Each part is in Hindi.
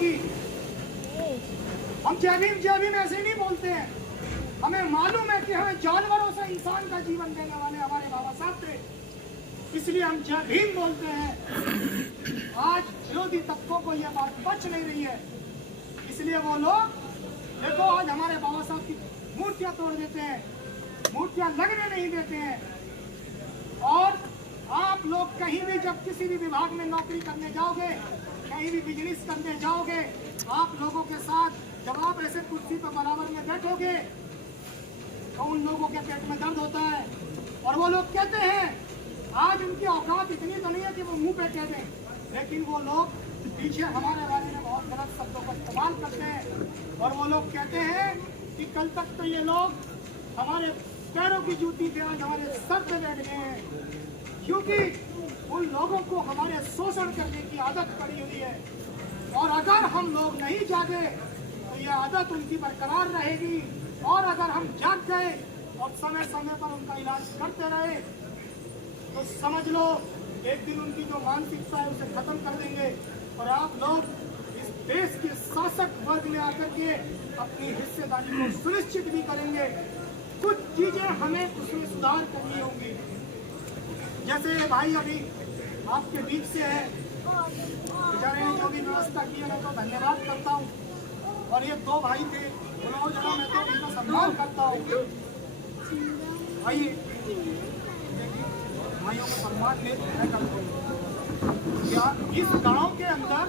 की। हम जय भीम ऐसे नहीं बोलते हैं, हमें मालूम है कि हमें जानवरों से इंसान का जीवन देने वाले हमारे बाबा साहब थे, इसलिए हम जय भीम बोलते हैं। आज विरोधी तत्वों को यह बात बच नहीं रही है, इसलिए वो लोग देखो आज हमारे बाबा साहब की मूर्तियां तोड़ देते हैं, मूर्तियां लगने नहीं देते हैं। और आप लोग कहीं भी जब किसी भी विभाग में नौकरी करने जाओगे, कहीं भी बिजनेस करने जाओगे, आप लोगों के साथ जब आप ऐसे कुर्सी पर बराबर में बैठोगे तो उन लोगों के पेट में दर्द होता है। और वो लोग कहते हैं, आज उनकी औकात इतनी तो नहीं है कि वो मुंह पे कह दें, लेकिन वो लोग पीछे हमारे बारे में बहुत गलत शब्दों का इस्तेमाल करते हैं। और वो लोग कहते हैं कि कल तक तो ये लोग हमारे पैरों की जूती पे आज हमारे सर पे बैठ गए हैं, क्योंकि उन लोगों को हमारे शोषण करने की आदत पड़ी हुई है। और अगर हम लोग नहीं जागे तो यह आदत उनकी बरकरार रहेगी। और अगर हम जाग गए और समय समय पर उनका इलाज करते रहे तो समझ लो एक दिन उनकी जो मानसिकता है उसे खत्म कर देंगे। और आप लोग इस देश के शासक वर्ग में आकर के अपनी हिस्सेदारी को सुनिश्चित भी करेंगे। कुछ चीजें हमें उसमें सुधार करनी होंगी। जैसे भाई अभी आपके बीच से है, बेचारे ने जो भी व्यवस्था की है मैं तो धन्यवाद करता हूँ। और ये दो भाई थे, दोनों जगह मैं तो इनका सम्मान करता हूँ। भाई भाइयों को सम्मान मैं करता हूँ। क्या इस गांव के अंदर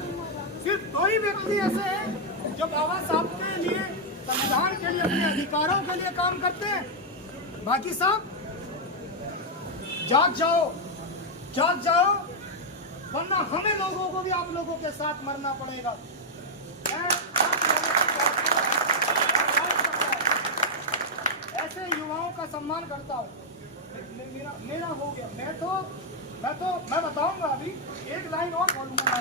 सिर्फ दो ही व्यक्ति ऐसे हैं जो बाबा साहब के लिए, संविधान के लिए, अपने अधिकारों के लिए काम करते हैं? बाकी सब जाग जाओ, जाग जाओ, वरना हमें लोगों को भी आप लोगों के साथ मरना पड़ेगा। ऐसे युवाओं का सम्मान करता हूँ। मेरा हो गया, मैं बताऊंगा अभी एक लाइन और बोलूंगा।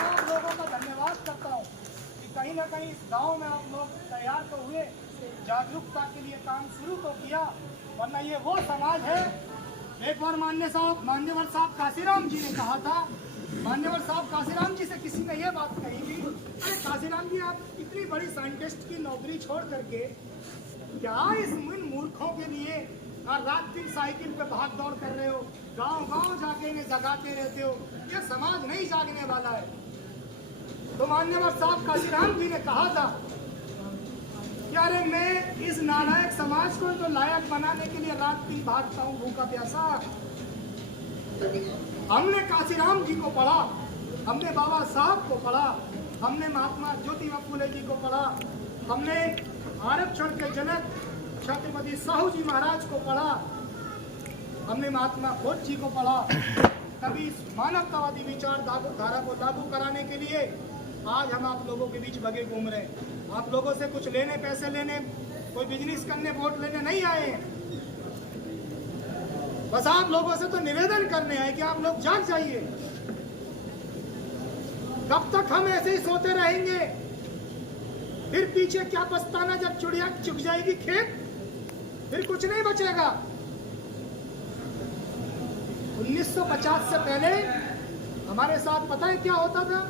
आप लोगों का धन्यवाद करता हूँ कि कहीं ना कहीं इस गांव में आप लोग तैयार तो हुए, जागरूकता के लिए काम शुरू तो किया, वरना ये वो समाज है। एक बार मान्यवर साहब काशीराम जी ने कहा था, मान्यवर साहब काशीराम जी से किसी ने यह बात कही थी, अरे काशीराम जी आप इतनी बड़ी साइंटिस्ट की नौकरी छोड़ करके क्या इन मूर्खों के लिए रात दिन साइकिल पे भाग दौड़ कर रहे हो, गांव गांव जाके इन्हें जगाते रहते हो, ये समाज नहीं जागने वाला है। तो मान्यवर साहब काशीराम जी ने कहा था कि अरे मैं इस नालायक समाज को तो लायक बनाने के लिए रात दिन भागता हूँ भूखा प्यासा। हमने काशीराम जी को पढ़ा, हमने बाबा साहब को पढ़ा, हमने महात्मा ज्योतिबा फूले जी को पढ़ा, हमने आरक्षण के जनक छत्रपति साहू जी महाराज को पढ़ा, हमने महात्मा खोज जी को पढ़ा। कभी मानवतावादी विचारधारा को लागू कराने के लिए आज हम आप लोगों के बीच भगे घूम रहे हैं। आप लोगों से कुछ लेने, पैसे लेने, कोई बिजनेस करने, वोट लेने नहीं आए हैं। बस आप लोगों से तो निवेदन करने आए कि आप लोग जाग जाइए। कब तक हम ऐसे ही सोते रहेंगे? फिर पीछे क्या पछताना जब चिड़िया चुग जाएगी खेत, फिर कुछ नहीं बचेगा। 1950 से पहले हमारे साथ पता है क्या होता था?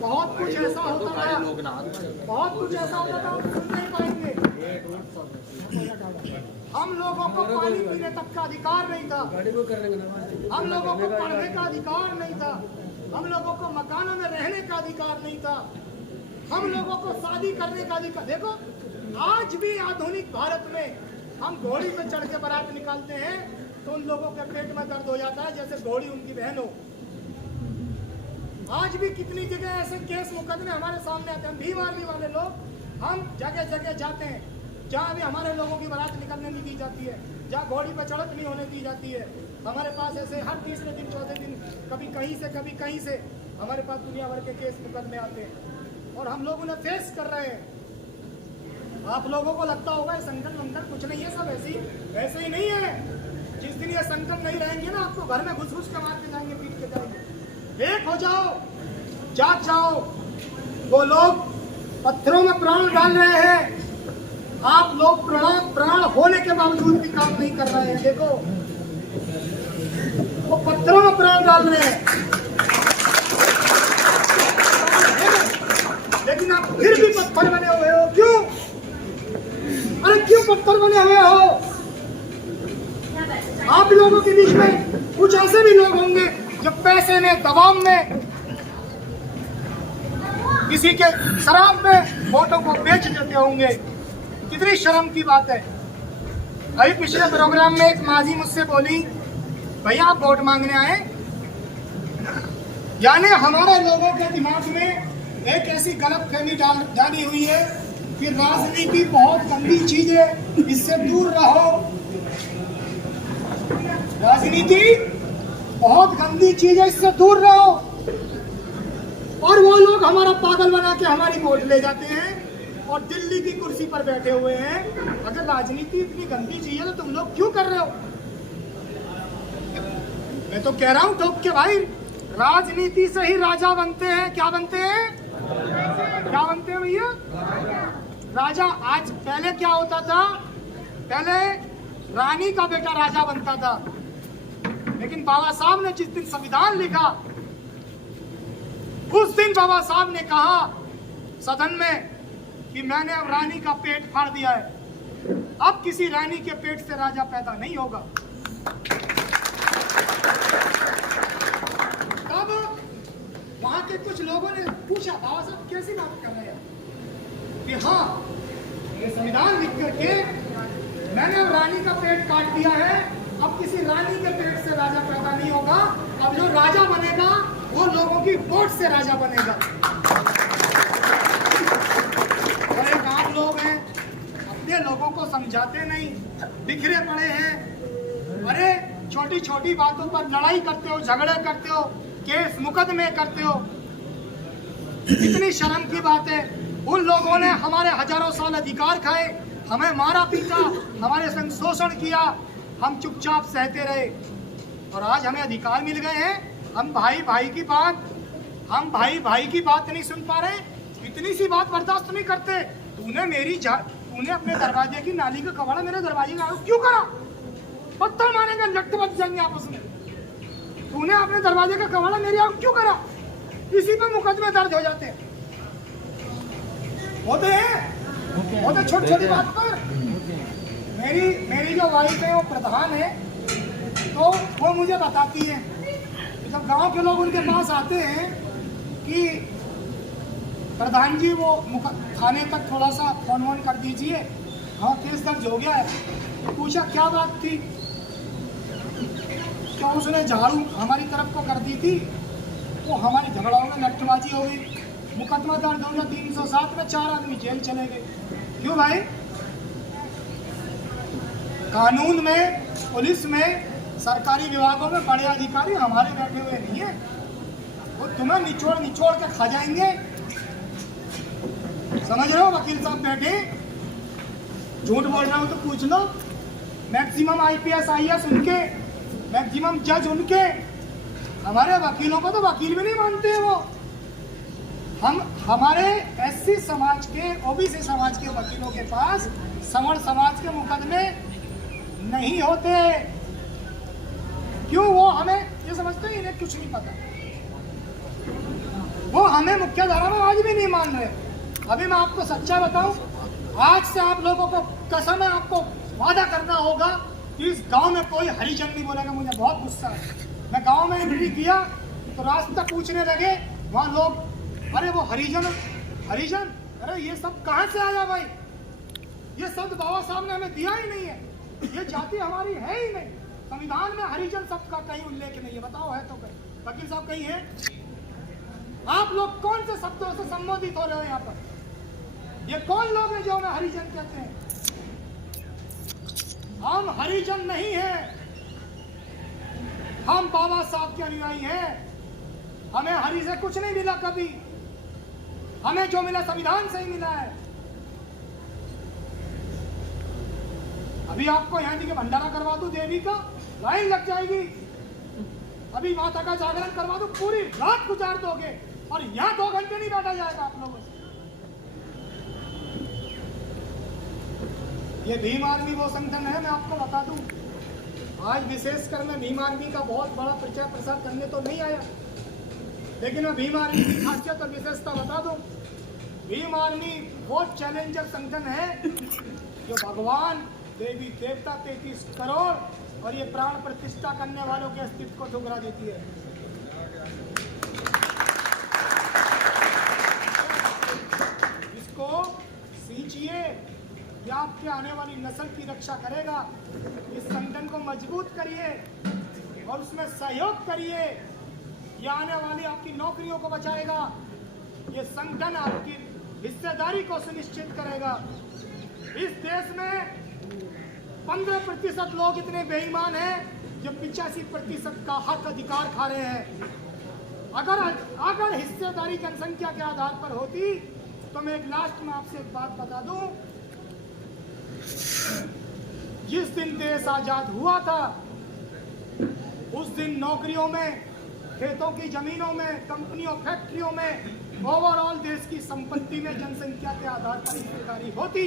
बहुत कुछ ऐसा होता था, बहुत कुछ ऐसा होता था, हम सुन नहीं पाएंगे। हम लोगों को पानी पीने तक का अधिकार नहीं था, हम लोगों को पढ़ने का अधिकार नहीं था, हम लोगों को मकानों में रहने का अधिकार नहीं था, हम लोगों को शादी करने का अधिकार। देखो आज भी आधुनिक भारत में हम घोड़ी पे चढ़ के बारात निकालते हैं तो उन लोगों के पेट में दर्द हो जाता है जैसे घोड़ी उनकी बहन हो। आज भी कितनी जगह ऐसे केस मुकदमे हमारे सामने आते हैं। भीम आर्मी वाले लोग हम जगह जगह जाते हैं जहाँ भी हमारे लोगों की बारात निकलने नहीं दी जाती है, जहाँ घोड़ी पर चढ़त नहीं होने दी जाती है। हमारे पास ऐसे हर तीसरे दिन, चौथे दिन, कभी कहीं से कभी कहीं से हमारे पास दुनिया भर के केस मुकदमे आते हैं और हम लोग उन्हें फेस कर रहे हैं। आप लोगों को लगता होगा संगठन वंगठन कुछ नहीं है, सब ऐसे ही नहीं है। जिस दिन ये संगठन नहीं रहेंगे ना, आपको घर में घुस घुस के मार के जाएंगे, पीट के जाएंगे। एक हो जाओ, जाग जाओ। वो लोग पत्थरों में प्राण डाल रहे हैं, आप लोग प्राण होने के बावजूद भी काम नहीं कर रहे हैं। देखो वो पत्थरों में प्राण डाल रहे हैं, पत्थर बने हुए हो? क्यों? अरे क्यों पत्थर बने हुए हो? आप लोगों के बीच में कुछ ऐसे भी लोग होंगे जो पैसे में, दबाव में, किसी के शराब में वोटों को बेच देते होंगे। कितनी शर्म की बात है। अभी पिछले प्रोग्राम में एक माजी मुझसे बोली, भैया आप वोट मांगने आए? यानी हमारे लोगों के दिमाग में एक ऐसी गलतफहमी डाली हुई है कि राजनीति बहुत गंदी चीज है, इससे दूर रहो। राजनीति बहुत गंदी चीज है, इससे दूर रहो। और वो लोग हमारा पागल बना के हमारी वोट ले जाते हैं और दिल्ली की कुर्सी पर बैठे हुए हैं। अगर राजनीति इतनी गंदी चीज है तो तुम लोग क्यों कर रहे हो? मैं तो कह रहा हूं ठोक के भाई, राजनीति से ही राजा बनते हैं। क्या बनते हैं? क्या बनते हैं भैया? राजा। आज पहले क्या होता था? पहले रानी का बेटा राजा बनता था, लेकिन बाबा साहब ने जिस दिन संविधान लिखा, उस दिन बाबा साहब ने कहा सदन में कि मैंने अब रानी का पेट फाड़ दिया है। अब किसी रानी के पेट से राजा पैदा नहीं होगा। तब वहां के कुछ लोगों ने पूछा, बाबा साहब कैसी बात कर रहे हैं कि हाँ, ये संविधान लिख करके मैंने अब रानी का पेट काट दिया है, अब किसी रानी के पेट से राजा पैदा नहीं होगा। अब जो राजा बनेगा वो लोगों की वोट से राजा बनेगा। और एक आप लोग हैं, अपने लोगों को समझाते नहीं, बिखरे पड़े हैं। अरे छोटी छोटी बातों पर लड़ाई करते हो, झगड़े करते हो, केस मुकदमे करते हो। इतनी शर्म की बात है। उन लोगों ने हमारे हजारों साल अधिकार खाए, हमें मारा पीटा, हमारे संग शोषण किया, हम चुपचाप सहते रहे। और आज हमें अधिकार मिल गए हैं, हम भाई भाई की बात नहीं सुन पा रहे। इतनी सी बात बर्दाश्त नहीं करते। तूने अपने दरवाजे की नाली का कबाड़ा मेरे दरवाजे का क्यों करा? पत्थर मारेंगे, लट्ट बच जाएंगे आपस में। तूने अपने दरवाजे का कबाड़ा मेरे यहाँ क्यों करा? इसी पे मुकदमे दर्ज हो जाते हैं, होते हैं छोटी छोटी बात पर। मेरी जो वाइफ है वो प्रधान है, तो वो मुझे बताती है, जब गांव के लोग उनके पास आते हैं कि प्रधान जी वो थाने तक थोड़ा सा फोन वोन कर दीजिए, हाँ केस दर्ज हो गया है। पूछा क्या बात थी? क्या उसने झाड़ू हमारी तरफ को कर दी थी, वो हमारी झगड़ा हो गया, लट्ठबाजी हो गई, मुकदमा दर्ज हो गया 307 में, 4 आदमी जेल चले गए। क्यों भाई? कानून में, पुलिस में, सरकारी विभागों में बड़े अधिकारी हमारे बैठे हुए नहीं है, वो तुम्हें निचोड़ निचोड़ के खा जाएंगे। समझ रहे हो? वकील साहब बैठे, झूठ बोल रहा हूं तो पूछ लो। मैक्सिमम IPS IAS उनके, मैक्सिमम जज उनके। हमारे वकीलों को तो वकील भी नहीं मानते वो। हमारे SC समाज के, OBC समाज के वकीलों के पास सवर्ण समाज के मुकदमे नहीं होते। क्यों? वो हमें ये समझते हैं इन्हें कुछ नहीं पता। वो हमें मुख्य धारा में आज भी नहीं मान रहे। अभी मैं आपको सच्चा बताऊं, आज से आप लोगों को कसम है, आपको वादा करना होगा कि इस गांव में कोई हरिजन नहीं बोलेगा। मुझे बहुत गुस्सा है। मैं गांव में एंट्री किया तो रास्ता पूछने लगे वहां लोग, अरे वो हरिजन, अरे ये सब कहां से आया भाई? ये शब्द बाबा साहब ने हमें दिया ही नहीं है, ये जाति हमारी है ही नहीं। संविधान में हरिजन शब्द का कहीं उल्लेख नहीं है। बताओ है तो कहीं? वकील साहब कहीं है? आप लोग कौन से शब्दों से संबोधित हो रहे हो यहाँ पर? ये कौन लोग हैं जो हमें हरिजन कहते हैं? हम हरिजन नहीं है, हम बाबा साहब के अनुयायी हैं। हमें हरि से कुछ नहीं मिला कभी, हमें जो मिला संविधान से ही मिला है। अभी आपको यहाँ के भंडारा करवा दूं देवी का, लाइन लग जाएगी। अभी माता का जागरण करवा दूं, पूरी रात गुजार दोगे और यहाँ 2 घंटे नहीं बैठा जाएगा आप लोगों से। ये भीम आर्मी वो संगठन है, मैं आपको बता दूं। आज विशेषकर मैं भीम आर्मी का बहुत बड़ा प्रचार प्रसार करने तो नहीं आया, लेकिन मैं भीम आर्मी की खासियत और विशेषता बता दूं। भीम आर्मी वो चैलेंजर संगठन है जो भगवान, देवी देवता 33 करोड़ और ये प्राण प्रतिष्ठा करने वालों के अस्तित्व को ठुकरा देती है। इसको सींचिए, ये आपके आने वाली नस्ल की रक्षा करेगा। इस संगठन को मजबूत करिए और उसमें सहयोग करिए। ये आने वाली आपकी नौकरियों को बचाएगा। ये संगठन आपकी हिस्सेदारी को सुनिश्चित करेगा। इस देश में 15% लोग इतने बेईमान हैं जो 85% का हक अधिकार खा रहे हैं। अगर हिस्सेदारी जनसंख्या के आधार पर होती तो मैं एक लास्ट में आपसे एक बात बता दूं। जिस दिन देश आजाद हुआ था उस दिन नौकरियों में, खेतों की जमीनों में, कंपनियों, फैक्ट्रियों में, ओवरऑल देश की संपत्ति में जनसंख्या के आधार पर हिस्सेदारी होती।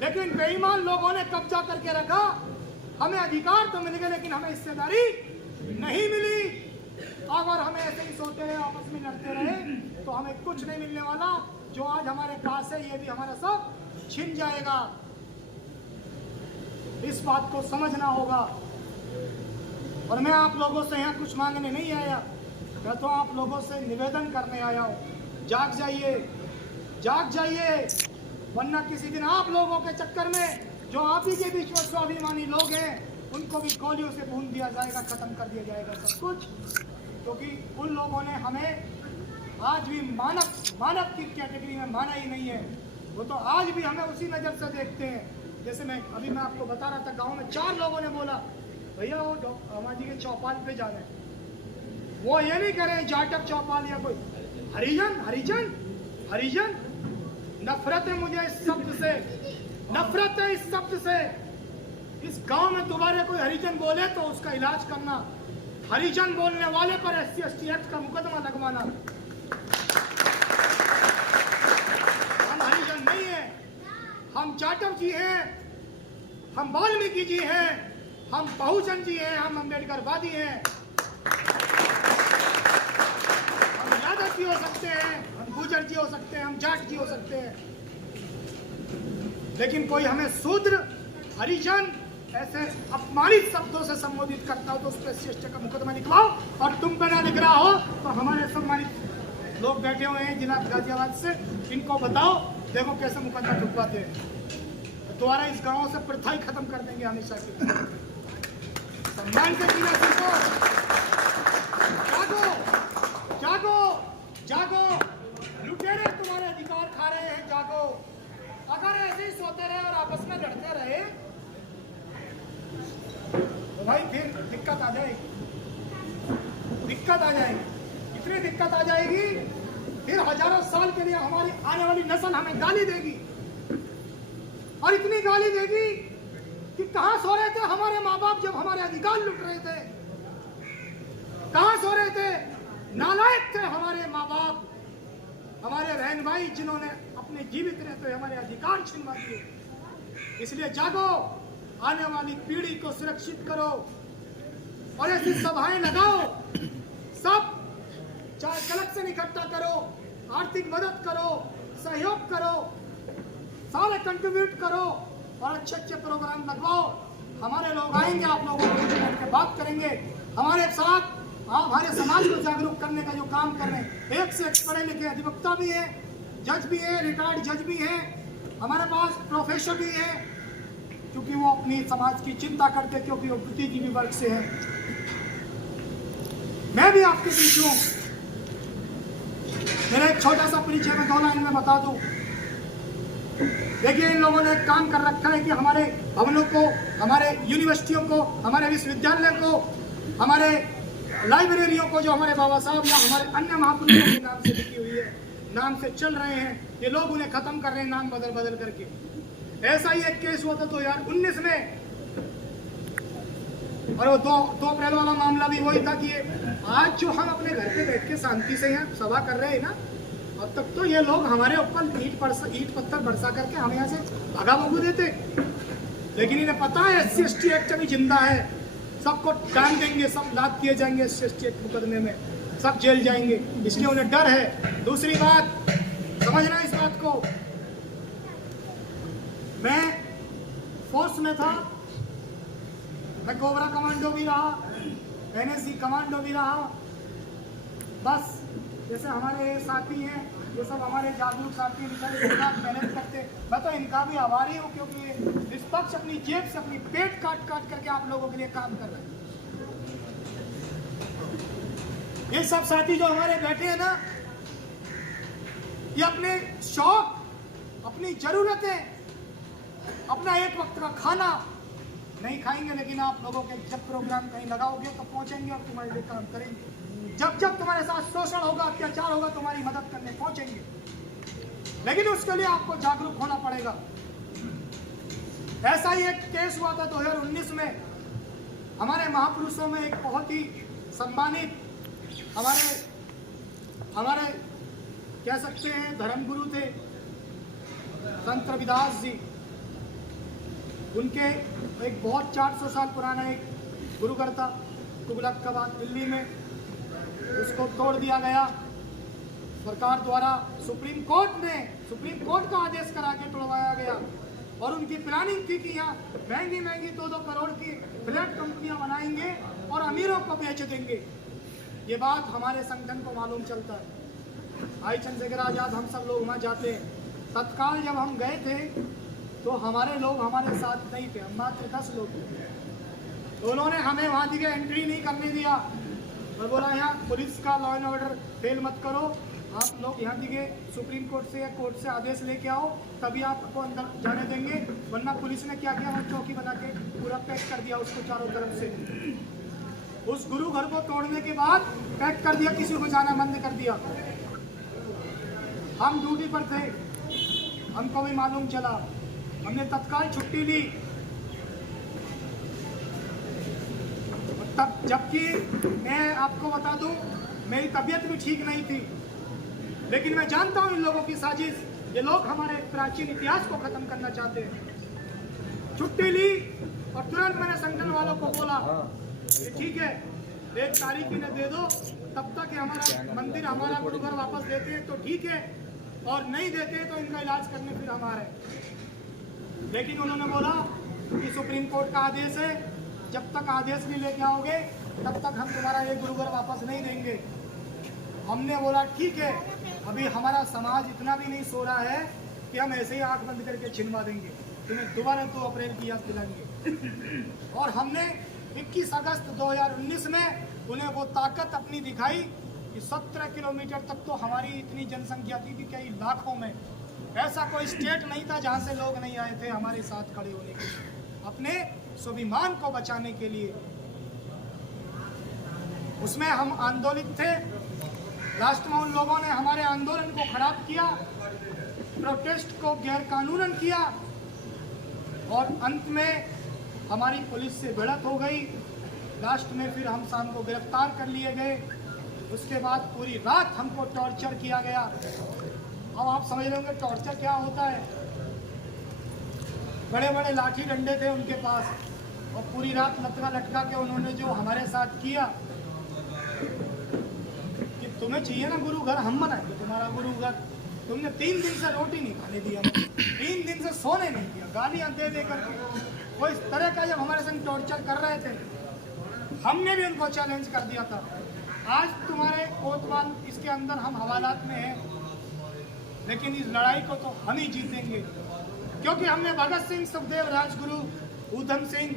लेकिन बेईमान लोगों ने कब्जा करके रखा। हमें अधिकार तो मिल गए लेकिन हमें हिस्सेदारी नहीं मिली। अगर हमें ऐसे ही सोते रहे, आपस में लड़ते रहे तो हमें कुछ नहीं मिलने वाला। जो आज हमारे पास है ये भी हमारा सब छिन जाएगा। इस बात को समझना होगा। और मैं आप लोगों से यहाँ कुछ मांगने नहीं आया, मैं तो आप लोगों से निवेदन करने आया हूँ। जाग जाइए, जाग जाइए, वरना किसी दिन आप लोगों के चक्कर में जो आप ही के बीच में स्वाभिमानी लोग हैं उनको भी गोलियों से भून दिया जाएगा, खत्म कर दिया जाएगा सब कुछ। क्योंकि उन लोगों ने हमें आज भी मानव की कैटेगरी में माना ही नहीं है। वो तो आज भी हमें उसी नज़र से देखते हैं। जैसे मैं आपको बता रहा था, गांव में 4 लोगों ने बोला भैया वो अम्मा जी के चौपाल पे जा रहे हैं। वो ये नहीं करें जाटक चौपाल या कोई हरिजन हरिजन हरिजन। नफरत है मुझे इस शब्द से, नफरत है इस शब्द से। इस गांव में दोबारा कोई हरिजन बोले तो उसका इलाज करना, हरिजन बोलने वाले पर SC/ST एक्ट का मुकदमा लगवाना। हम हरिजन नहीं है, हम जाटव जी हैं, हम वाल्मीकि जी हैं, हम बहुजन जी हैं, हम अम्बेडकरवादी हैं। हम यादव जी हो सकते हैं, हम गुर्जर जी हो सकते हैं, हम जाट जी हो सकते हैं, लेकिन कोई हमें शूद्र, हरिजन ऐसे अपमानित शब्दों से संबोधित करता हो तो उस पर SC/ST का मुकदमा लिखवाओ। और तुम पे ना लिख रहा हो तो हमारे सम्मानित लोग बैठे हुए हैं जिला गाजियाबाद से, इनको बताओ, देखो कैसे मुकदमा ठुकवाते हैं। दोबारा इस गांव से प्रथा ही खत्म कर देंगे हमेशा की। सम्मान से जीना सीखो। जागो जागो जागो, लुटेरे तुम्हारे अधिकार खा रहे हैं, जागो। अगर ऐसे ही सोते रहे और आपस में लड़ते रहे तो भाई फिर दिक्कत आ जाएगी, दिक्कत आ जाएगी, इतनी दिक्कत आ जाएगी फिर हजारों साल के लिए हमारी आने वाली नस्ल हमें गाली देगी। और इतनी गाली देगी कि कहां सो रहे थे हमारे माँ बाप जब हमारे अधिकार लुट रहे थे, कहां सो रहे थे, नालायक थे हमारे माँ बाप, हमारे बहन भाई जिन्होंने अपने जीवित रहते हमारे अधिकार छिनवा दिए। इसलिए जागो, आने वाली पीढ़ी को सुरक्षित करो और ऐसी सभाएं लगाओ। सब चाहे कलेक्शन इकट्ठा करो, आर्थिक मदद करो, सहयोग करो, सारे कंट्रीब्यूट करो और अच्छे अच्छे प्रोग्राम लगवाओ। हमारे लोग आएंगे, आप लोगों को बात करेंगे, हमारे साथ आप हमारे समाज को जागरूक करने का जो काम कर रहे हैं। एक से एक पढ़े लिखे अधिवक्ता भी है, जज भी है, रिटायर्ड जज भी है, हमारे पास प्रोफेसर भी है, क्योंकि वो अपनी समाज की चिंता करते, क्योंकि वो बुद्धिजीवी वर्ग से है। मैं भी आपके बीच हूँ। मेरा एक छोटा सा परिचय में 2 लाइन में बता दूं। देखिए, इन लोगों ने एक काम कर रखा है कि हमारे भवनों को, हमारे यूनिवर्सिटियों को, हमारे विश्वविद्यालय को, हमारे लाइब्रेरियों को, जो हमारे बाबा साहब या हमारे अन्य महापुरुषों के नाम से लिखी हुई है, नाम से चल रहे हैं, ये लोग उन्हें खत्म कर रहे हैं नाम बदल बदल करके। ऐसा ही एक केस हुआ था 2019 में, और वो 2 अप्रैल वाला मामला भी वही था कि आज जो हम अपने घर पे बैठ के शांति से यहाँ सभा कर रहे हैं ना, अब तक तो ये लोग हमारे ऊपर ईट पत्थर बरसा करके हमें यहाँ से भगा भगू देते। लेकिन इन्हें पता है SC/ST एक्ट अभी जिंदा है, सबको डाल देंगे, सब लाद दिए जाएंगे SC/ST एक्ट मुकदमे में, सब जेल जाएंगे, इसलिए उन्हें डर है। दूसरी बात, समझना इस बात को। मैं फोर्स में था, मैं कोबरा कमांडो भी रहा, NSC कमांडो भी रहा। बस जैसे हमारे साथी हैं, ये सब हमारे जागरूक साथी बेचारे मेहनत करते, मैं तो इनका भी आभारी हूँ, क्योंकि ये निष्पक्ष अपनी जेब से अपनी पेट काट काट करके आप लोगों के लिए काम कर रहे हैं। ये सब साथी जो हमारे बैठे हैं ना, ये अपने शौक, अपनी जरूरतें, अपना एक वक्त का खाना नहीं खाएंगे, लेकिन आप लोगों के जब प्रोग्राम कहीं लगाओगे तो पहुंचेंगे और तुम्हारे लिए काम करेंगे। जब जब तुम्हारे साथ शोषण होगा, अत्याचार होगा, तुम्हारी मदद करने पहुंचेंगे, लेकिन उसके लिए आपको जागरूक होना पड़ेगा। ऐसा ही एक केस हुआ था 2019 में। हमारे महापुरुषों में एक बहुत ही सम्मानित हमारे कह सकते हैं धर्मगुरु थे, संत रविदास जी। उनके एक बहुत 400 साल पुराना एक गुरुघर था तुगलकाबाद दिल्ली में, उसको तोड़ दिया गया सरकार द्वारा। सुप्रीम कोर्ट का आदेश करा के तोड़वाया गया, और उनकी प्लानिंग थी कि यहाँ महंगी महंगी 2-2 करोड़ की फ्लैट कंपनियां बनाएंगे और अमीरों को बेच देंगे। ये बात हमारे संगठन को मालूम चलता है। भाई चंद्रशेखर आजाद, हम सब लोग वहाँ जाते हैं। तत्काल जब हम गए थे तो हमारे लोग हमारे साथ नहीं थे, हम मात्र 10 लोग थे। तो उन्होंने हमें वहाँ दिखे एंट्री नहीं करने दिया और बोला यहाँ पुलिस का लॉ एंड ऑर्डर फेल मत करो, आप लोग यहाँ दिखे सुप्रीम कोर्ट से या कोर्ट से आदेश लेके आओ, तभी आपको अंदर जाने देंगे। वरना पुलिस ने क्या किया, वहाँ चौकी बना के पूरा पैक कर दिया उसको चारों तरफ से। उस गुरु घर को तोड़ने के बाद पैक कर दिया, किसी को जाना बंद कर दिया। हम ड्यूटी पर थे, हमको भी मालूम चला, हमने तत्काल छुट्टी ली। तब जबकि मैं आपको बता दूं, मेरी तबीयत भी ठीक नहीं थी, लेकिन मैं जानता हूं इन लोगों की साजिश। ये लोग हमारे प्राचीन इतिहास को खत्म करना चाहते हैं। छुट्टी ली और तुरंत मैंने संगठन वालों को बोला कि ठीक है, 1 तारीख इन्हें दे दो, तब तक हमारा मंदिर, हमारा गुरुघर वापस देते हैं तो ठीक है, और नहीं देते हैं तो इनका इलाज करने फिर हमारे। लेकिन उन्होंने बोला कि सुप्रीम कोर्ट का आदेश है, जब तक आदेश नहीं लेके आओगे तब तक हम तुम्हारा ये गुरुघर वापस नहीं देंगे। हमने बोला ठीक है, अभी हमारा समाज इतना भी नहीं सो रहा है कि हम ऐसे ही आंख बंद करके छिनवा देंगे, तुम्हें दोबारा 2 अप्रैल की याद दिलाएंगे। और हमने 21 अगस्त 2019 में उन्हें वो ताकत अपनी दिखाई कि 17 किलोमीटर तक तो हमारी इतनी जनसंख्या थी कि कई लाखों में, ऐसा कोई स्टेट नहीं था जहाँ से लोग नहीं आए थे हमारे साथ खड़े होने के लिए, अपने स्वाभिमान को बचाने के लिए। उसमें हम आंदोलित थे। लास्ट में उन लोगों ने हमारे आंदोलन को खराब किया, प्रोटेस्ट को गैरकानूनन किया, और अंत में हमारी पुलिस से भिड़ंत हो गई। लास्ट में फिर हम शाम को गिरफ्तार कर लिए गए। उसके बाद पूरी रात हमको टॉर्चर किया गया। अब आप समझ लेंगे टॉर्चर क्या होता है। बड़े बड़े लाठी डंडे थे उनके पास, और पूरी रात लटका लटका के उन्होंने जो हमारे साथ किया कि तुम्हें चाहिए ना गुरु घर, हम बनाएंगे तुम्हारा गुरु घर। तुमने 3 दिन से रोटी नहीं खाने दिया, 3 दिन से सोने नहीं दिया, गालियां दे दे करके। वो इस तरह का जब हमारे संग टॉर्चर कर रहे थे, हमने भी उनको चैलेंज कर दिया था। आज तुम्हारे कोतवाल इसके अंदर हम हवालात में हैं, लेकिन इस लड़ाई को तो हम ही जीतेंगे, क्योंकि हमने भगत सिंह, सुखदेव, राजगुरु, ऊधम सिंह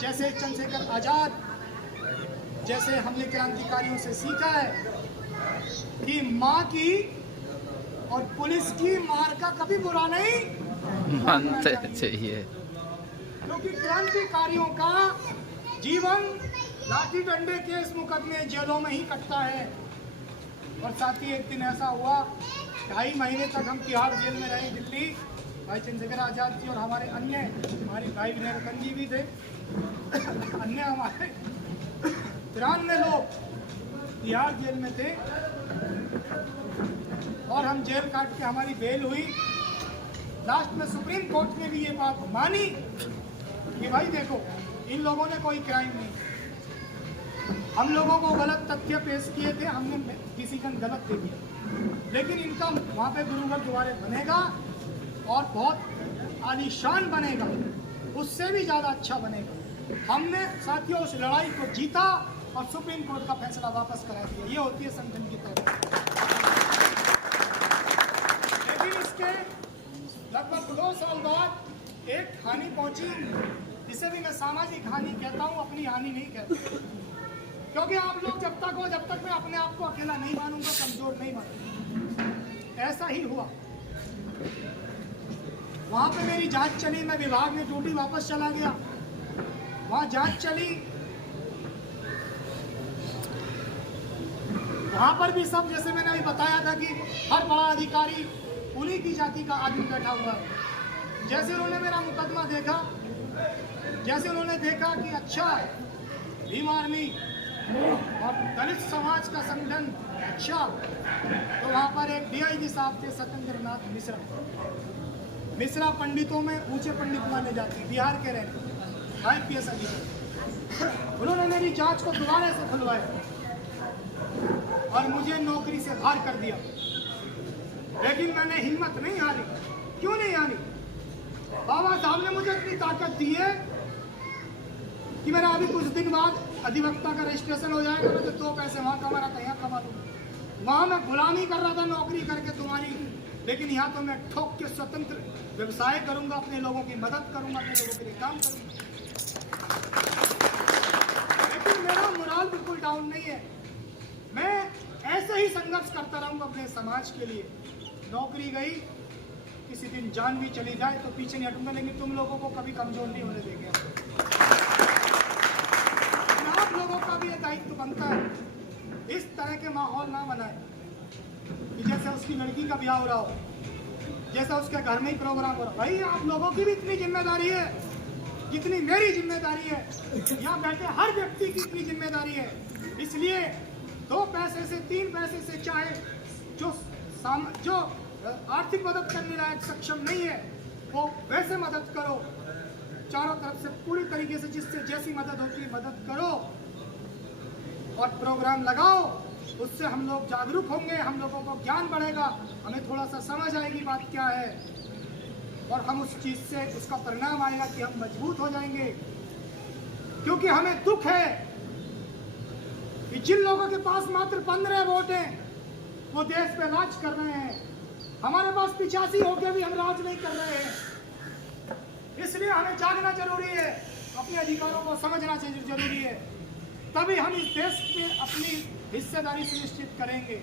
जैसे, चंद्रशेखर आजाद जैसे हमने क्रांतिकारियों से सीखा है कि माँ की और पुलिस की मार का कभी बुरा नहीं मानते चाहिए, क्योंकि क्रांतिकारियों का जीवन लाठी डंडे के इस मुकदमे जेलों में ही कटता है। और साथ ही एक दिन ऐसा हुआ, 2.5 महीने तक हम तिहाड़ जेल में रहे दिल्ली। भाई चंद्रशेखर आजाद जी और हमारे भाई विनय रतन जी भी थे, अन्य हमारे 93 लोग तिहाड़ जेल में थे, और हम जेल काट के हमारी बेल हुई। लास्ट में सुप्रीम कोर्ट ने भी ये बात मानी कि भाई देखो, इन लोगों ने कोई क्राइम नहीं, हम लोगों को गलत तथ्य पेश किए थे, हमने डिसीजन गलत दे दिया, लेकिन इनका वहाँ पे गुरुघर दोबारा बनेगा और बहुत आलीशान बनेगा, उससे भी ज़्यादा अच्छा बनेगा। हमने साथियों उस लड़ाई को जीता और सुप्रीम कोर्ट का फैसला वापस करा दिया। ये होती है संगठन की ताकत। लेकिन इसके लगभग 2 साल बाद एक हानि पहुंची, जिसे भी मैं सामाजिक हानि कहता हूं, अपनी हानि नहीं कहता, क्योंकि आप लोग जब तक हो, जब तक मैं अपने आप को अकेला नहीं मानूंगा, कमजोर नहीं मानूंगा। ऐसा ही हुआ। वहां पे मेरी जांच चली, मैं विभाग में ड्यूटी वापस चला गया, वहां जांच चली, वहां पर भी सब जैसे मैंने अभी बताया था कि हर बड़ा अधिकारी उन्हीं की जाति का आदमी बैठा हुआ है। जैसे उन्होंने मेरा मुकदमा देखा, जैसे उन्होंने देखा कि अच्छा भीम आर्मी और दलित समाज का संगठन अच्छा, तो वहाँ पर एक DIG साहब थे सत्येंद्र नाथ मिश्रा। मिश्रा पंडितों में ऊंचे पंडित माने जाते, बिहार के रहने IPS अधिकारी। उन्होंने मेरी जांच को दोबारा से खुलवाया और मुझे नौकरी से बाहर कर दिया। लेकिन मैंने हिम्मत नहीं हारी। क्यों नहीं हारी? बाबा साहब ने मुझे इतनी ताकत दी है कि मेरा अभी कुछ दिन बाद अधिवक्ता का रजिस्ट्रेशन हो जाएगा, मैं तो 2 पैसे वहाँ कमा रहा था, यहाँ कमा लूँगा। वहाँ मैं गुलामी कर रहा था नौकरी करके तुम्हारी, लेकिन यहाँ तो मैं ठोक के स्वतंत्र व्यवसाय करूँगा, अपने लोगों की मदद करूँगा, अपने लोगों के लिए काम करूँगा। लेकिन मेरा मोराल बिल्कुल डाउन नहीं है। मैं ऐसे ही संघर्ष करता रहूँगा अपने समाज के लिए। नौकरी गई, किसी दिन जान भी चली जाए तो पीछे नहीं हटूंगा, लेकिन तुम लोगों को कभी कमजोर नहीं होने देंगे। आप लोगों का भी यह दायित्व बनता है, इस तरह के माहौल ना बनाए कि जैसे उसकी लड़की का ब्याह हो रहा हो, जैसा उसके घर में ही प्रोग्राम हो रहा। भाई आप लोगों की भी इतनी जिम्मेदारी है जितनी मेरी जिम्मेदारी है, यहाँ बैठे हर व्यक्ति की इतनी जिम्मेदारी है। इसलिए 2 पैसे से 3 पैसे से चाहे जो आर्थिक मदद करने लायक सक्षम नहीं है, वो वैसे मदद करो, चारों तरफ से पूरी तरीके से जिससे जैसी मदद होती है मदद करो और प्रोग्राम लगाओ। उससे हम लोग जागरूक होंगे, हम लोगों को ज्ञान बढ़ेगा, हमें थोड़ा सा समझ आएगी बात क्या है, और हम उस चीज से उसका परिणाम आएगा कि हम मजबूत हो जाएंगे। क्योंकि हमें दुख है कि जिन लोगों के पास मात्र 15 वोट हैं वो देश पे राज कर रहे हैं, हमारे पास 85 होकर भी हम राज नहीं कर रहे हैं। इसलिए हमें जागना जरूरी है, अपने अधिकारों को समझना जरूरी है, तभी हम इस देश में अपनी हिस्सेदारी सुनिश्चित करेंगे।